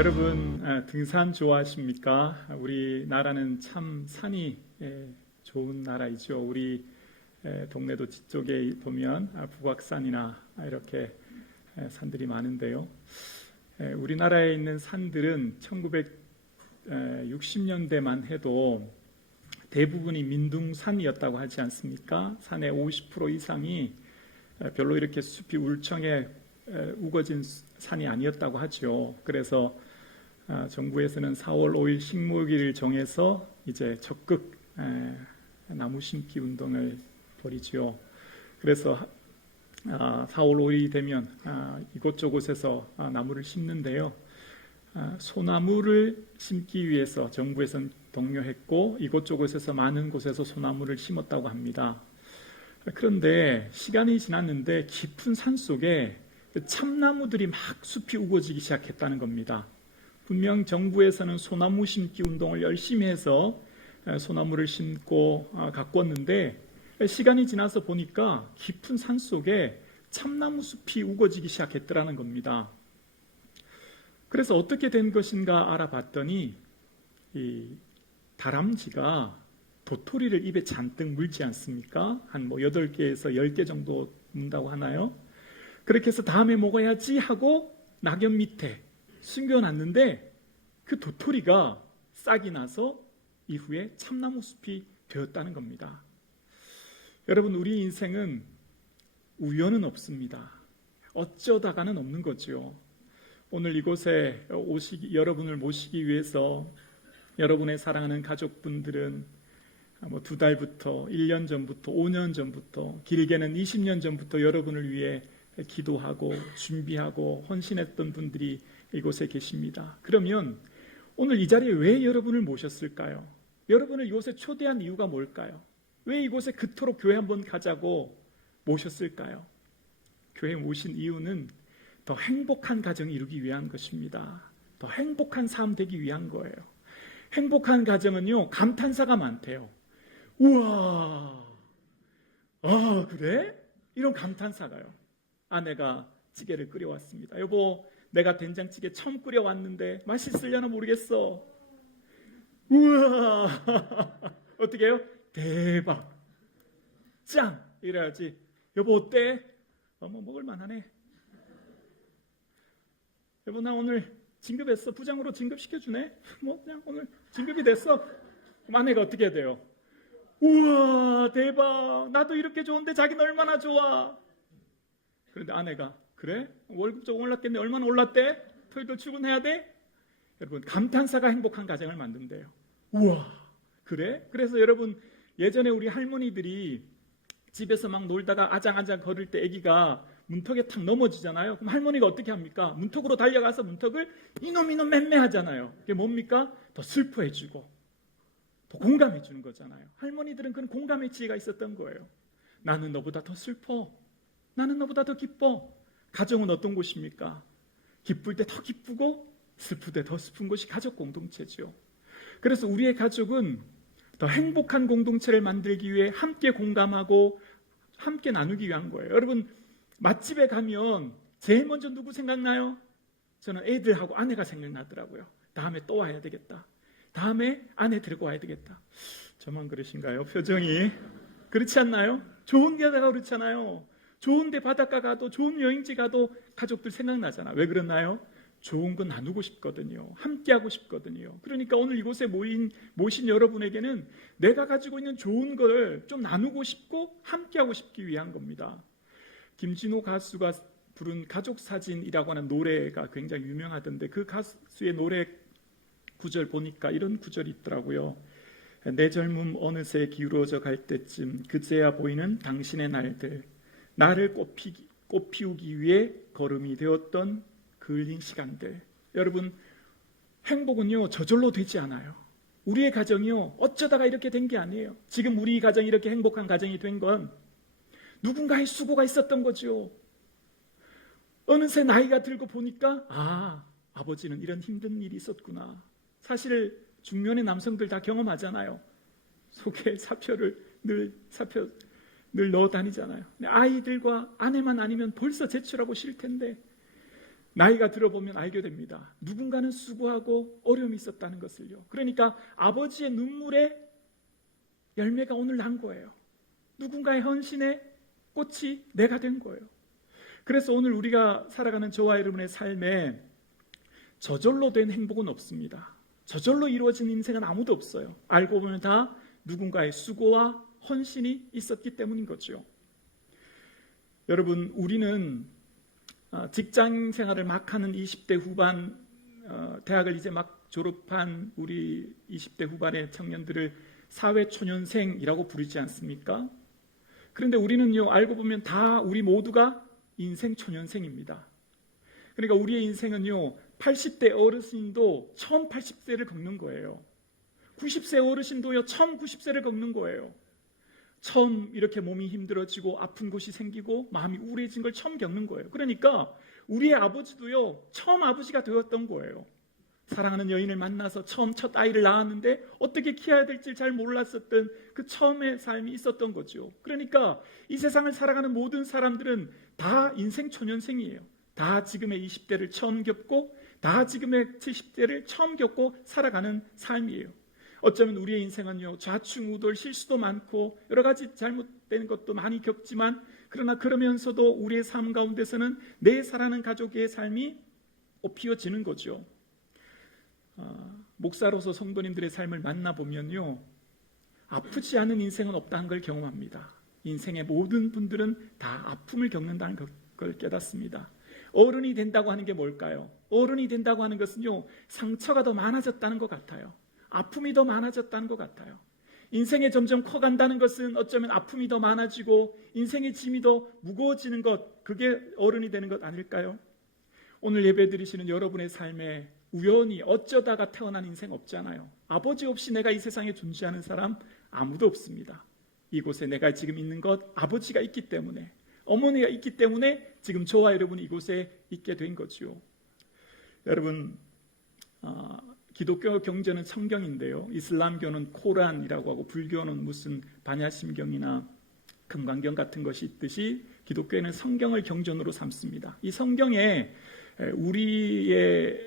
여러분 등산 좋아하십니까? 우리나라는 참 산이 좋은 나라이죠. 우리 동네도 뒤쪽에 보면 북악산이나 이렇게 산들이 많은데요. 우리나라에 있는 산들은 1960년대만 해도 대부분이 민둥산이었다고 하지 않습니까? 산의 50% 이상이 별로 이렇게 숲이 울창해 우거진 산이 아니었다고 하죠. 그래서 정부에서는 4월 5일 식목일을 정해서 이제 적극 나무 심기 운동을 벌이죠. 그래서 4월 5일이 되면 이곳저곳에서 나무를 심는데요. 소나무를 심기 위해서 정부에서는 독려했고 이곳저곳에서 많은 곳에서 소나무를 심었다고 합니다. 그런데 시간이 지났는데 깊은 산 속에 참나무들이 막 숲이 우거지기 시작했다는 겁니다. 분명 정부에서는 소나무 심기 운동을 열심히 해서 소나무를 심고 가꿨는데 시간이 지나서 보니까 깊은 산 속에 참나무 숲이 우거지기 시작했더라는 겁니다. 그래서 어떻게 된 것인가 알아봤더니 이 다람쥐가 도토리를 입에 잔뜩 물지 않습니까? 한 8개에서 10개 정도 문다고 하나요? 그렇게 해서 다음에 먹어야지 하고 낙엽 밑에 숨겨놨는데 그 도토리가 싹이 나서 이후에 참나무 숲이 되었다는 겁니다. 여러분, 우리 인생은 우연은 없습니다. 어쩌다가는 없는 거죠. 오늘 이곳에 여러분을 모시기 위해서 여러분의 사랑하는 가족분들은 2달부터 1년 전부터 5년 전부터 길게는 20년 전부터 여러분을 위해 기도하고 준비하고 헌신했던 분들이 이곳에 계십니다. 그러면 오늘 이 자리에 왜 여러분을 모셨을까요? 여러분을 이곳에 초대한 이유가 뭘까요? 왜 이곳에 그토록 교회 한번 가자고 모셨을까요? 교회에 모신 이유는 더 행복한 가정을 이루기 위한 것입니다. 더 행복한 삶 되기 위한 거예요. 행복한 가정은요, 감탄사가 많대요. 우와, 그래? 이런 감탄사가요. 아내가 찌개를 끓여왔습니다. 여보, 내가 된장찌개 처음 끓여왔는데 맛있으려나 모르겠어. 우와, 어떻게 해요? 대박, 짱! 이래야지. 여보 어때? 먹을만하네. 여보, 나 오늘 진급했어. 부장으로 진급시켜주네. 그냥 오늘 진급이 됐어. 그럼 아내가 어떻게 해야 돼요? 우와, 대박, 나도 이렇게 좋은데 자기는 얼마나 좋아. 그런데 아내가, 그래? 월급 좀 올랐겠네. 얼마나 올랐대? 토요일 출근해야 돼? 여러분, 감탄사가 행복한 가정을 만든대요. 우와, 그래? 그래서 여러분, 예전에 우리 할머니들이 집에서 막 놀다가 아장아장 걸을 때 아기가 문턱에 탁 넘어지잖아요. 그럼 할머니가 어떻게 합니까? 문턱으로 달려가서 문턱을 이놈 맴매하잖아요. 그게 뭡니까? 더 슬퍼해주고 더 공감해주는 거잖아요. 할머니들은 그런 공감의 지혜가 있었던 거예요. 나는 너보다 더 슬퍼. 나는 너보다 더 기뻐. 가정은 어떤 곳입니까? 기쁠 때 더 기쁘고 슬플 때 더 슬픈 곳이 가족 공동체죠. 그래서 우리의 가족은 더 행복한 공동체를 만들기 위해 함께 공감하고 함께 나누기 위한 거예요. 여러분, 맛집에 가면 제일 먼저 누구 생각나요? 저는 애들하고 아내가 생각나더라고요. 다음에 또 와야 되겠다. 다음에 아내 데리고 와야 되겠다. 저만 그러신가요? 표정이 그렇지 않나요? 좋은 데다가 그렇잖아요. 좋은 데 바닷가 가도 좋은 여행지 가도 가족들 생각나잖아. 왜 그러나요? 좋은 거 나누고 싶거든요. 함께하고 싶거든요. 그러니까 오늘 이곳에 모신 여러분에게는 내가 가지고 있는 좋은 걸 좀 나누고 싶고 함께하고 싶기 위한 겁니다. 김진호 가수가 부른 가족사진이라고 하는 노래가 굉장히 유명하던데 그 가수의 노래 구절 보니까 이런 구절이 있더라고요. 내 젊음 어느새 기울어져 갈 때쯤 그제야 보이는 당신의 날들, 나를 꽃피우기 위해 걸음이 되었던 그을린 시간들. 여러분, 행복은요 저절로 되지 않아요. 우리의 가정이요 어쩌다가 이렇게 된 게 아니에요. 지금 우리 가정이 이렇게 행복한 가정이 된 건 누군가의 수고가 있었던 거죠. 어느새 나이가 들고 보니까 아버지는 이런 힘든 일이 있었구나. 사실 중년의 남성들 다 경험하잖아요. 속에 사표를 늘 넣어 다니잖아요. 아이들과 아내만 아니면 벌써 제출하고 쉴 텐데 나이가 들어보면 알게 됩니다. 누군가는 수고하고 어려움이 있었다는 것을요. 그러니까 아버지의 눈물에 열매가 오늘 난 거예요. 누군가의 헌신의 꽃이 내가 된 거예요. 그래서 오늘 우리가 살아가는 저와 여러분의 삶에 저절로 된 행복은 없습니다. 저절로 이루어진 인생은 아무도 없어요. 알고 보면 다 누군가의 수고와 헌신이 있었기 때문인 거죠. 여러분, 우리는 직장 생활을 막 하는 20대 후반, 대학을 이제 막 졸업한 우리 20대 후반의 청년들을 사회초년생이라고 부르지 않습니까? 그런데 우리는요, 알고 보면 다 우리 모두가 인생 초년생입니다. 그러니까 우리의 인생은요, 80대 어르신도 처음 80세를 겪는 거예요. 90세 어르신도요, 처음 90세를 겪는 거예요. 처음 이렇게 몸이 힘들어지고 아픈 곳이 생기고 마음이 우울해진 걸 처음 겪는 거예요. 그러니까 우리의 아버지도요, 처음 아버지가 되었던 거예요. 사랑하는 여인을 만나서 처음 첫 아이를 낳았는데 어떻게 키워야 될지 잘 몰랐었던 그 처음의 삶이 있었던 거죠. 그러니까 이 세상을 살아가는 모든 사람들은 다 인생 초년생이에요. 다 지금의 20대를 처음 겪고 다 지금의 70대를 처음 겪고 살아가는 삶이에요. 어쩌면 우리의 인생은요, 좌충우돌 실수도 많고 여러 가지 잘못된 것도 많이 겪지만, 그러나 그러면서도 우리의 삶 가운데서는 내 사랑하는 가족의 삶이 피어지는 거죠. 목사로서 성도님들의 삶을 만나보면요, 아프지 않은 인생은 없다는 걸 경험합니다. 인생의 모든 분들은 다 아픔을 겪는다는 걸 깨닫습니다. 어른이 된다고 하는 게 뭘까요? 어른이 된다고 하는 것은요, 상처가 더 많아졌다는 것 같아요. 아픔이 더 많아졌다는 것 같아요. 인생이 점점 커간다는 것은 어쩌면 아픔이 더 많아지고 인생의 짐이 더 무거워지는 것, 그게 어른이 되는 것 아닐까요? 오늘 예배드리시는 여러분의 삶에 우연히 어쩌다가 태어난 인생 없잖아요. 아버지 없이 내가 이 세상에 존재하는 사람 아무도 없습니다. 이곳에 내가 지금 있는 것 아버지가 있기 때문에, 어머니가 있기 때문에 지금 저와 여러분이 이곳에 있게 된 거죠. 여러분, 기독교 경전은 성경인데요, 이슬람교는 코란이라고 하고 불교는 무슨 반야심경이나 금강경 같은 것이 있듯이 기독교에는 성경을 경전으로 삼습니다. 이 성경에 우리의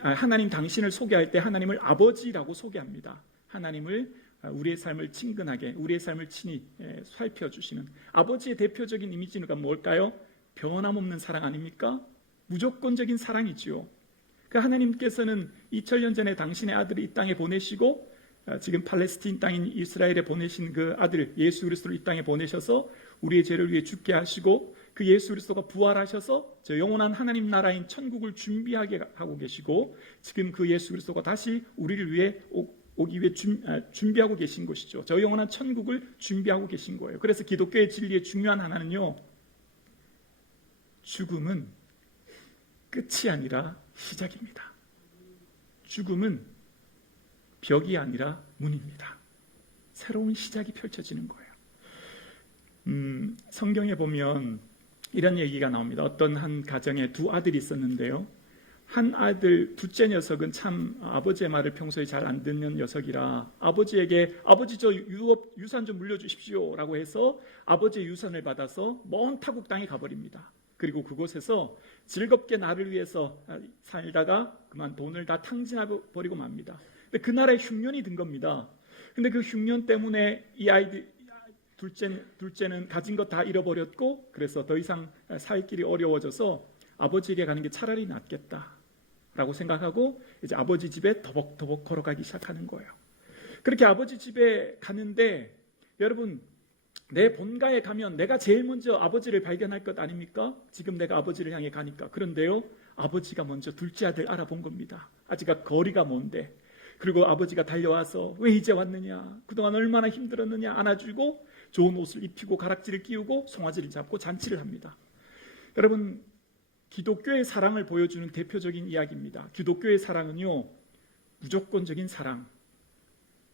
하나님 당신을 소개할 때 하나님을 아버지라고 소개합니다. 하나님을 우리의 삶을 친근하게, 우리의 삶을 친히 살펴주시는 아버지의 대표적인 이미지가 뭘까요? 변함없는 사랑 아닙니까? 무조건적인 사랑이지요. 그 하나님께서는 2000년 전에 당신의 아들을 이 땅에 보내시고 지금 팔레스틴 땅인 이스라엘에 보내신 그 아들 예수 그리스도를 이 땅에 보내셔서 우리의 죄를 위해 죽게 하시고, 그 예수 그리스도가 부활하셔서 저 영원한 하나님 나라인 천국을 준비하게 하고 계시고, 지금 그 예수 그리스도가 다시 우리를 위해 오기 위해 준비하고 계신 것이죠. 저 영원한 천국을 준비하고 계신 거예요. 그래서 기독교의 진리의 중요한 하나는요, 죽음은 끝이 아니라 시작입니다. 죽음은 벽이 아니라 문입니다. 새로운 시작이 펼쳐지는 거예요. 성경에 보면 이런 얘기가 나옵니다. 어떤 한 가정에 두 아들이 있었는데요, 한 아들, 둘째 녀석은 참 아버지의 말을 평소에 잘 안 듣는 녀석이라 아버지에게 아버지 저 유산 좀 물려주십시오 라고 해서 아버지의 유산을 받아서 먼 타국 땅에 가버립니다. 그리고 그곳에서 즐겁게 나를 위해서 살다가 그만 돈을 다 탕진해버리고 맙니다. 근데 그 나라에 흉년이 든 겁니다. 근데 그 흉년 때문에 이 아이들, 둘째는 가진 것 다 잃어버렸고, 그래서 더 이상 살 길이 어려워져서 아버지에게 가는 게 차라리 낫겠다라고 생각하고 이제 아버지 집에 더벅더벅 걸어가기 시작하는 거예요. 그렇게 아버지 집에 가는데, 여러분, 내 본가에 가면 내가 제일 먼저 아버지를 발견할 것 아닙니까? 지금 내가 아버지를 향해 가니까. 그런데요, 아버지가 먼저 둘째 아들 알아본 겁니다. 아직 거리가 먼데. 그리고 아버지가 달려와서 왜 이제 왔느냐, 그동안 얼마나 힘들었느냐 안아주고 좋은 옷을 입히고 가락지를 끼우고 송아지를 잡고 잔치를 합니다. 여러분, 기독교의 사랑을 보여주는 대표적인 이야기입니다. 기독교의 사랑은요, 무조건적인 사랑,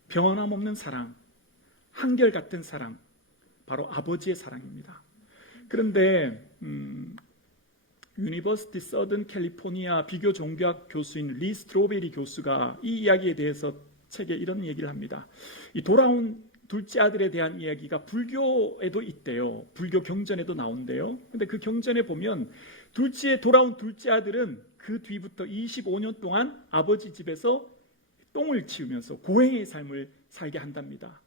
변함없는 사랑, 한결같은 사랑, 바로 아버지의 사랑입니다. 그런데 유니버시티 서든 캘리포니아 비교 종교학 교수인 리 스트로베리 교수가 이 이야기에 대해서 책에 이런 얘기를 합니다. 이 돌아온 둘째 아들에 대한 이야기가 불교에도 있대요. 불교 경전에도 나온대요. 근데 그 경전에 보면 돌아온 둘째 아들은 그 뒤부터 25년 동안 아버지 집에서 똥을 치우면서 고행의 삶을 살게 한답니다.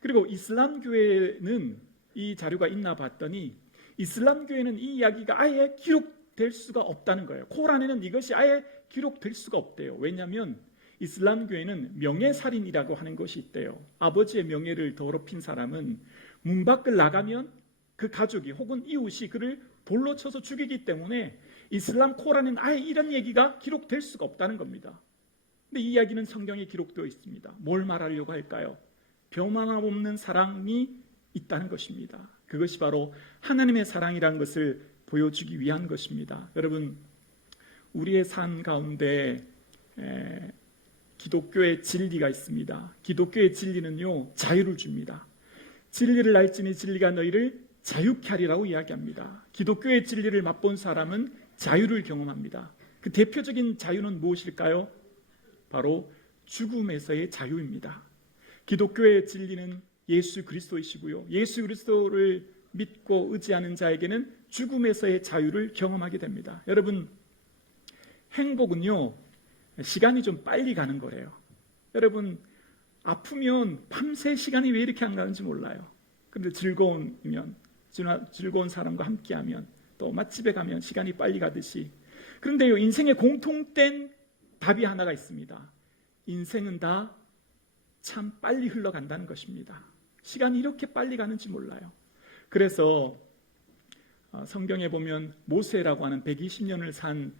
그리고 이슬람 교회는 이 자료가 있나 봤더니 이슬람 교회는 이 이야기가 아예 기록될 수가 없다는 거예요. 코란에는 이것이 아예 기록될 수가 없대요. 왜냐하면 이슬람 교회는 명예살인이라고 하는 것이 있대요. 아버지의 명예를 더럽힌 사람은 문 밖을 나가면 그 가족이 혹은 이웃이 그를 돌로 쳐서 죽이기 때문에 이슬람 코란에는 아예 이런 얘기가 기록될 수가 없다는 겁니다. 근데 이 이야기는 성경에 기록되어 있습니다. 뭘 말하려고 할까요? 변함없는 사랑이 있다는 것입니다. 그것이 바로 하나님의 사랑이라는 것을 보여주기 위한 것입니다. 여러분, 우리의 삶 가운데 기독교의 진리가 있습니다. 기독교의 진리는요, 자유를 줍니다. 진리를 알지니 진리가 너희를 자유케 하리라고 이야기합니다. 기독교의 진리를 맛본 사람은 자유를 경험합니다. 그 대표적인 자유는 무엇일까요? 바로 죽음에서의 자유입니다. 기독교의 진리는 예수 그리스도이시고요. 예수 그리스도를 믿고 의지하는 자에게는 죽음에서의 자유를 경험하게 됩니다. 여러분, 행복은요, 시간이 좀 빨리 가는 거래요. 여러분, 아프면 밤새 시간이 왜 이렇게 안 가는지 몰라요. 그런데 즐거운 사람과 함께하면, 또 맛집에 가면 시간이 빨리 가듯이. 그런데요, 인생의 공통된 답이 하나가 있습니다. 인생은 다 참 빨리 흘러간다는 것입니다. 시간이 이렇게 빨리 가는지 몰라요. 그래서 성경에 보면 모세라고 하는 120년을 산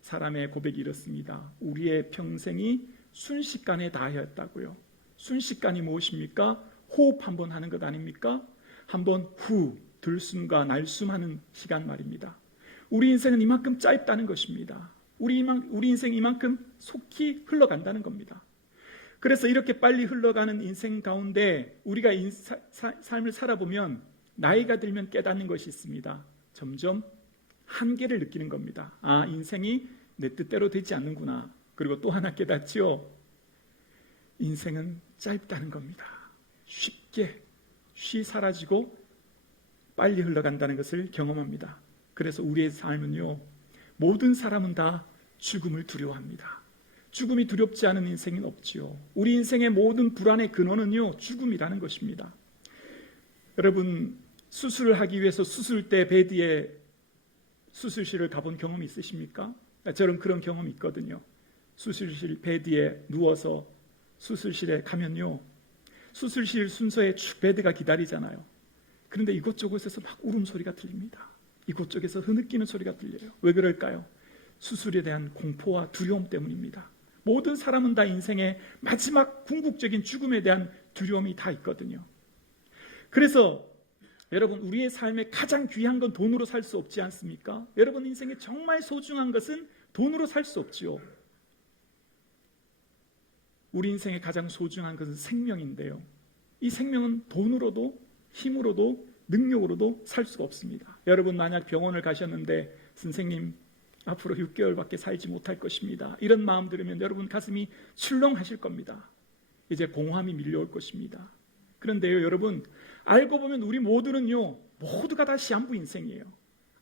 사람의 고백이 이렇습니다. 우리의 평생이 순식간에 다하였다고요. 순식간이 무엇입니까? 호흡 한번 하는 것 아닙니까? 한번 후 들숨과 날숨하는 시간 말입니다. 우리 인생은 이만큼 짧다는 것입니다. 우리 인생 이만큼 속히 흘러간다는 겁니다. 그래서 이렇게 빨리 흘러가는 인생 가운데 우리가 삶을 살아보면 나이가 들면 깨닫는 것이 있습니다. 점점 한계를 느끼는 겁니다. 아, 인생이 내 뜻대로 되지 않는구나. 그리고 또 하나 깨닫지요. 인생은 짧다는 겁니다. 쉽게 사라지고 빨리 흘러간다는 것을 경험합니다. 그래서 우리의 삶은요, 모든 사람은 다 죽음을 두려워합니다. 죽음이 두렵지 않은 인생은 없지요. 우리 인생의 모든 불안의 근원은요, 죽음이라는 것입니다. 여러분, 수술을 하기 위해서 수술대 베드에 수술실을 가본 경험이 있으십니까? 저는 그런 경험이 있거든요. 수술실 베드에 누워서 수술실에 가면요, 수술실 순서에 쭉 베드가 기다리잖아요. 그런데 이곳저곳에서 막 울음소리가 들립니다. 이곳저곳에서 흐느끼는 소리가 들려요. 왜 그럴까요? 수술에 대한 공포와 두려움 때문입니다. 모든 사람은 다 인생의 마지막 궁극적인 죽음에 대한 두려움이 다 있거든요. 그래서 여러분, 우리의 삶에 가장 귀한 건 돈으로 살 수 없지 않습니까? 여러분, 인생에 정말 소중한 것은 돈으로 살 수 없지요. 우리 인생에 가장 소중한 것은 생명인데요. 이 생명은 돈으로도 힘으로도 능력으로도 살 수가 없습니다. 여러분, 만약 병원을 가셨는데 선생님, 앞으로 6개월밖에 살지 못할 것입니다. 이런 마음 들으면 여러분 가슴이 출렁하실 겁니다. 이제 공허함이 밀려올 것입니다. 그런데요, 여러분, 알고 보면 우리 모두는요, 모두가 다 시한부 인생이에요.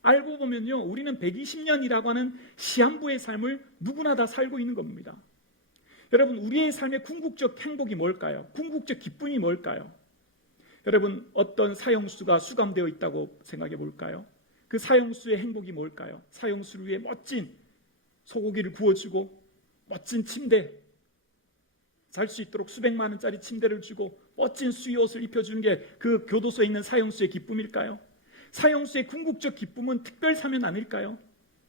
알고 보면요, 우리는 120년이라고 하는 시한부의 삶을 누구나 다 살고 있는 겁니다. 여러분, 우리의 삶의 궁극적 행복이 뭘까요? 궁극적 기쁨이 뭘까요? 여러분, 어떤 사형수가 수감되어 있다고 생각해 볼까요? 그 사형수의 행복이 뭘까요? 사형수를 위해 멋진 소고기를 구워주고 멋진 침대, 잘 수 있도록 수백만 원짜리 침대를 주고 멋진 수의옷을 입혀주는 게 그 교도소에 있는 사형수의 기쁨일까요? 사형수의 궁극적 기쁨은 특별 사면 아닐까요?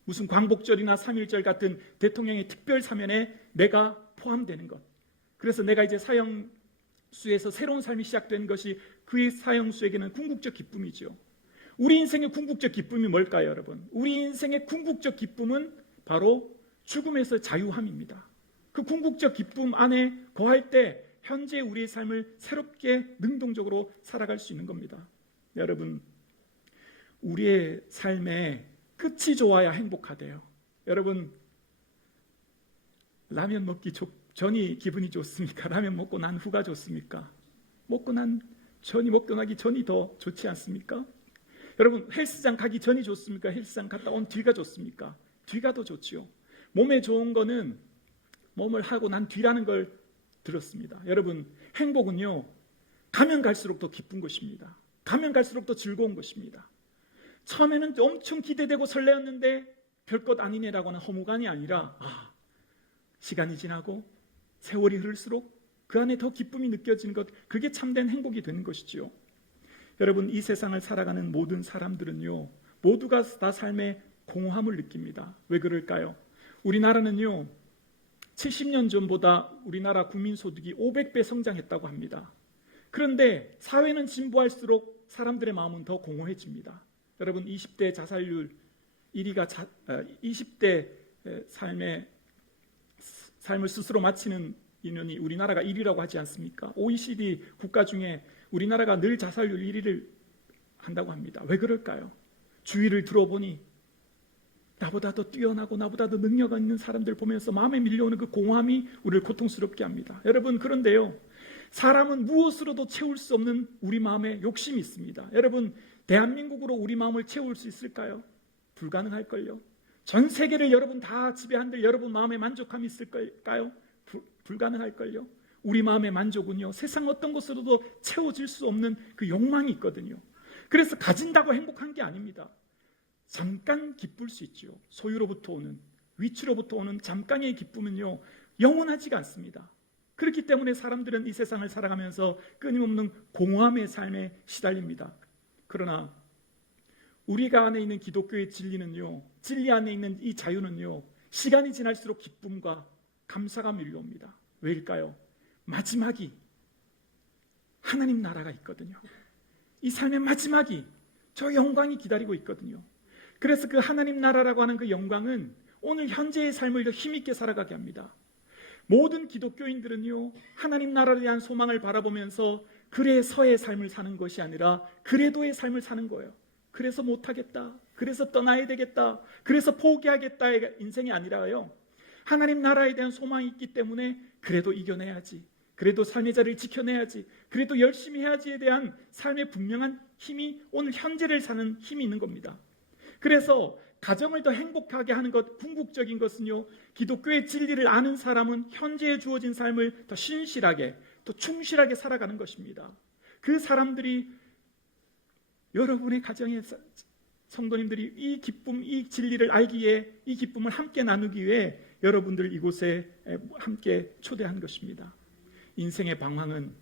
무슨 광복절이나 3.1절 같은 대통령의 특별 사면에 내가 포함되는 것. 그래서 내가 이제 사형수에서 새로운 삶이 시작된 것이 그의 사형수에게는 궁극적 기쁨이죠. 우리 인생의 궁극적 기쁨이 뭘까요, 여러분? 우리 인생의 궁극적 기쁨은 바로 죽음에서 자유함입니다. 그 궁극적 기쁨 안에 거할 때 현재 우리의 삶을 새롭게 능동적으로 살아갈 수 있는 겁니다. 여러분, 우리의 삶의 끝이 좋아야 행복하대요. 여러분, 라면 먹기 전이 기분이 좋습니까? 라면 먹고 난 후가 좋습니까? 먹고 나기 전이 더 좋지 않습니까? 여러분, 헬스장 가기 전이 좋습니까? 헬스장 갔다 온 뒤가 좋습니까? 뒤가 더 좋지요. 몸에 좋은 거는 몸을 하고 난 뒤라는 걸 들었습니다. 여러분, 행복은요, 가면 갈수록 더 기쁜 것입니다. 가면 갈수록 더 즐거운 것입니다. 처음에는 엄청 기대되고 설레었는데 별것 아니네라고 하는 허무감이 아니라 시간이 지나고 세월이 흐를수록 그 안에 더 기쁨이 느껴지는 것, 그게 참된 행복이 되는 것이지요. 여러분, 이 세상을 살아가는 모든 사람들은요, 모두가 다 삶의 공허함을 느낍니다. 왜 그럴까요? 우리나라는요, 70년 전보다 우리나라 국민소득이 500배 성장했다고 합니다. 그런데 사회는 진보할수록 사람들의 마음은 더 공허해집니다. 여러분, 20대 자살률 1위가 20대 삶을 스스로 마치는 인원이 우리나라가 1위라고 하지 않습니까? OECD 국가 중에 우리나라가 늘 자살률 1위를 한다고 합니다. 왜 그럴까요? 주위를 들어보니 나보다 더 뛰어나고 나보다 더 능력 있는 사람들 보면서 마음에 밀려오는 그 공허함이 우리를 고통스럽게 합니다. 여러분, 그런데요, 사람은 무엇으로도 채울 수 없는 우리 마음에 욕심이 있습니다. 여러분, 대한민국으로 우리 마음을 채울 수 있을까요? 불가능할걸요. 전 세계를 여러분 다 지배한들 여러분 마음에 만족함이 있을까요? 불가능할걸요. 우리 마음의 만족은요, 세상 어떤 것으로도 채워질 수 없는 그 욕망이 있거든요. 그래서 가진다고 행복한 게 아닙니다. 잠깐 기쁠 수 있죠. 소유로부터 오는, 위치로부터 오는 잠깐의 기쁨은요, 영원하지가 않습니다. 그렇기 때문에 사람들은 이 세상을 살아가면서 끊임없는 공허함의 삶에 시달립니다. 그러나 우리가 안에 있는 기독교의 진리는요, 진리 안에 있는 이 자유는요, 시간이 지날수록 기쁨과 감사가 밀려옵니다. 왜일까요? 마지막이 하나님 나라가 있거든요. 이 삶의 마지막이 저 영광이 기다리고 있거든요. 그래서 그 하나님 나라라고 하는 그 영광은 오늘 현재의 삶을 더 힘있게 살아가게 합니다. 모든 기독교인들은요, 하나님 나라에 대한 소망을 바라보면서 그래서의 삶을 사는 것이 아니라 그래도의 삶을 사는 거예요. 그래서 못하겠다, 그래서 떠나야 되겠다, 그래서 포기하겠다의 인생이 아니라요, 하나님 나라에 대한 소망이 있기 때문에 그래도 이겨내야지, 그래도 삶의 자리를 지켜내야지, 그래도 열심히 해야지에 대한 삶의 분명한 힘이 오늘 현재를 사는 힘이 있는 겁니다. 그래서 가정을 더 행복하게 하는 것, 궁극적인 것은요, 기독교의 진리를 아는 사람은 현재에 주어진 삶을 더 신실하게, 더 충실하게 살아가는 것입니다. 그 사람들이 여러분의 가정의 성도님들이 이 기쁨, 이 진리를 알기에, 이 기쁨을 함께 나누기 위해 여러분들 이곳에 함께 초대한 것입니다. 인생의 방황은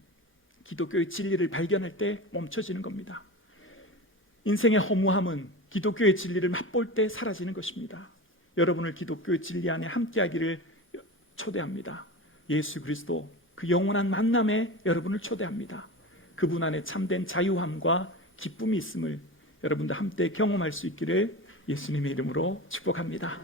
기독교의 진리를 발견할 때 멈춰지는 겁니다. 인생의 허무함은 기독교의 진리를 맛볼 때 사라지는 것입니다. 여러분을 기독교의 진리 안에 함께하기를 초대합니다. 예수 그리스도 그 영원한 만남에 여러분을 초대합니다. 그분 안에 참된 자유함과 기쁨이 있음을 여러분들 함께 경험할 수 있기를 예수님의 이름으로 축복합니다.